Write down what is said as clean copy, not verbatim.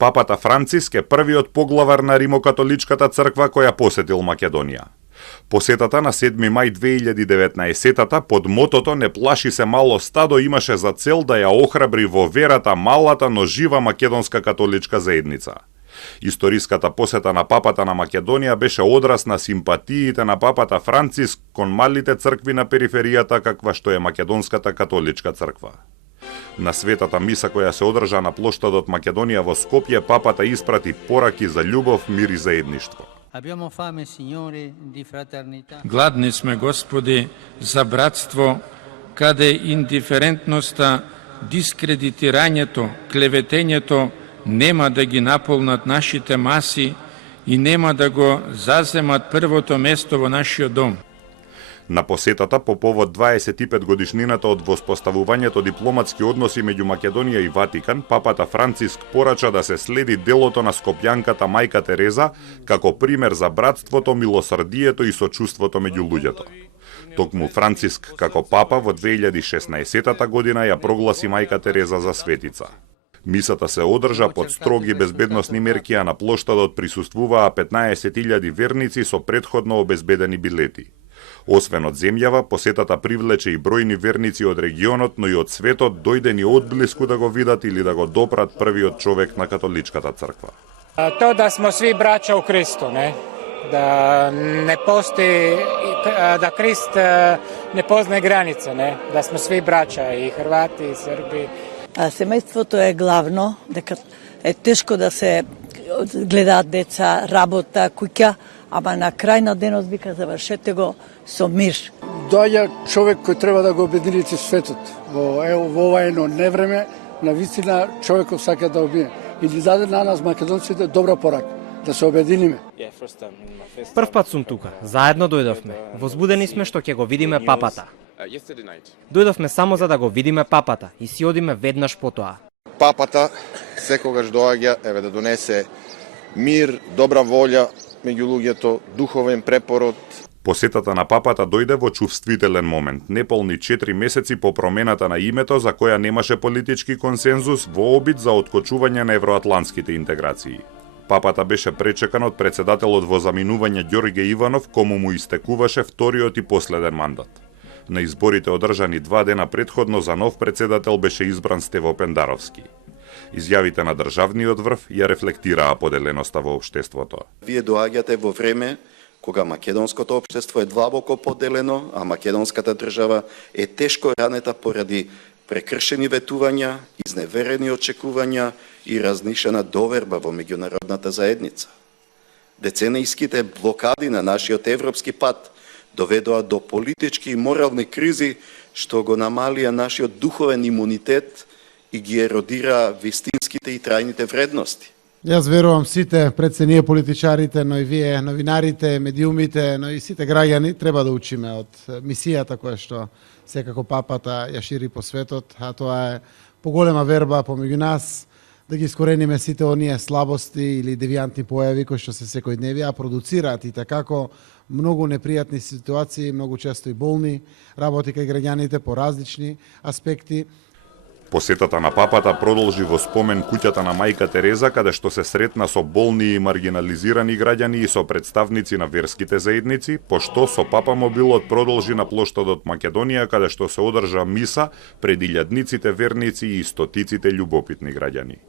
Папата Франциск е првиот поглавар на Римокатоличката црква која посетил Македонија. Посетата на 7 мај 2019 под мотото "Не плаши се мало стадо" имаше за цел да ја охрабри во верата малата, но жива македонска католичка заедница. Историската посета на папата на Македонија беше одраз на симпатиите на папата Франциск кон малите цркви на периферијата каква што е Македонската католичка црква. На светата миса која се одржа на плоштадот Македонија во Скопје, папата испрати пораки за љубов, мир и заедништво. Гладни сме, Господи, за братство, каде индиферентноста, дискредитирањето, клеветењето нема да ги наполнат нашите маси и нема да го заземат првото место во нашиот дом. На посетата по повод 25 годишнината од воспоставувањето дипломатски односи меѓу Македонија и Ватикан, папата Франциск порача да се следи делото на скопјанката мајка Тереза како пример за братството, милосрдието и сочувството меѓу луѓето. Токму Франциск како папа во 2016 година ја прогласи мајка Тереза за светица. Мисата се одржа под строги безбедносни мерки, а на плоштадот присуствуваа 15.000 верници со претходно обезбедени билети. Освен од земјава, посетата привлече и бројни верници од регионот, но и од светот, дојдени одблиску да го видат или да го допрат првиот човек на католичката црква. То да смо сви браќа у Христу, не? Да не постои, да Христ не познае граница, не? Да сме сви браќа, и Хрвати, и Срби. Семејството е главно, дека е тешко да се гледаат деца, работа, куќа, ама на крај на денот вика завршете го со мир. Доаѓа човек кој треба да го обедини светот. Во ова едно невреме, на вистина човекот сака да обие. И ни даде на нас македонците добра порака, да се обединиме. Прв пат сум тука, заедно дојдовме. Возбудени сме што ќе го видиме папата. Дојдовме само за да го видиме папата и си одиме веднаш потоа. Папата секогаш доаѓа да донесе мир, добра волја меѓу луѓето, духовен препород. Посетата на папата дојде во чувствителен момент, неполни 4 месеци по промената на името за која немаше политички консензус во обид за откочување на евроатлантските интеграции. Папата беше пречекан од председателот во заминување Ѓорѓе Иванов, кому му истекуваше вториот и последен мандат. На изборите одржани 2 дена предходно за нов председател беше избран Стево Пендаровски. Изјавите на државниот врв ја рефлектираа поделеноста во општеството. Вие доаѓате во време кога македонското општество е длабоко поделено, а македонската држава е тешко ранета поради прекршени ветувања, изневерени очекувања и разнишена доверба во меѓународната заедница. Деценејските блокади на нашиот европски пат доведоа до политички и морални кризи што го намалија нашиот духовен имунитет и ги еродира вистинските и трајните вредности. Јас верувам сите, пред се ние политичарите, но и вие новинарите, медиумите, но и сите граѓани треба да учиме од мисијата која што секако папата ја шири по светот, а тоа е поголема верба помеѓу нас, да ги искорениме сите оние слабости или девијантни појави кои што се секојдневни, а продуцираат и такако многу непријатни ситуации, многу често и болни работи кај граѓаните по различни аспекти. Посетата на папата продолжи во спомен куќата на мајка Тереза, каде што се сретна со болни и маргинализирани граѓани и со представници на верските заедници, пошто со папа мобилот продолжи на плоштадот Македонија, каде што се одржа миса пред илјадниците верници и стотиците љубопитни граѓани.